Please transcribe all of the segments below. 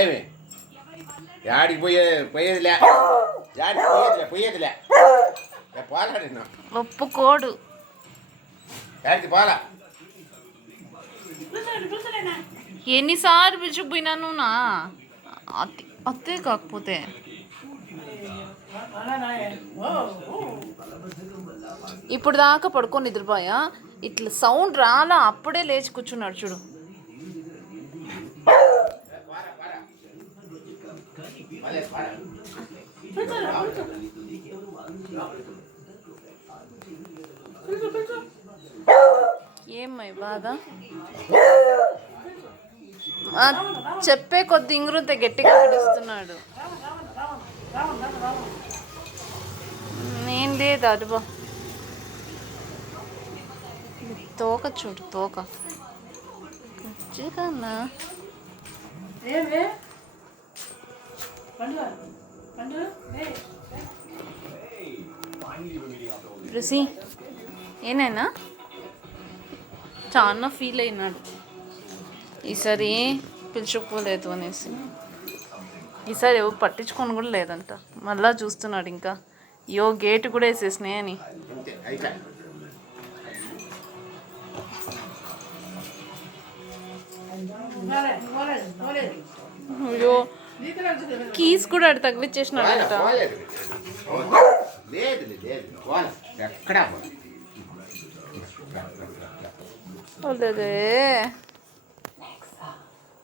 ఏమి యాడికి పోయేదిలే యాడికి పోయేదిలే పోలా నిన్ను ఒప్పుకోడు. యాడికి పోలా. ఎన్నిసార్లు పిలుచుకుపోయినాను నా అత్తే కాకపోతే ఇప్పుడు దాకా పడుకొని నిద్రపోయా, ఇట్లా సౌండ్ రాలా అప్పుడే లేచి కూర్చున్నాడు చూడు. ఏమై బాధ చెప్పే కొద్ది ఇంగురుతే గట్టిగా పిలుస్తున్నాడు. నేను లేదు అడుబా. తోక చూడు తోక కన్నా రుసి ఏనైనా చాలా ఫీల్ అయినాడు ఈసారి పిలుచుకోలేదు అనేసి. ఈసారి ఎవరు పట్టించుకొని కూడా లేదంట. మళ్ళా చూస్తున్నాడు ఇంకా గేటు కూడా వేసేసినాయి అని. అయ్యో కీస్ కూడా అటు తగిలిచ్చేసినాడంట.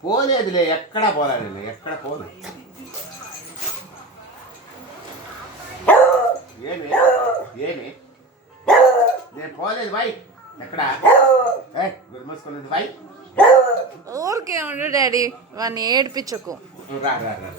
పోలేదులే, ఎక్కడ పోలేదు, ఎక్కడ పోదు. ఏమి ఏమి నేను పోలేదు బాయ్, ఎక్కడ మూసుకోలేదు బాయ్. ఊరికే ఉండు డాడీ, వాడిని ఏడిపించకు. రా రా రా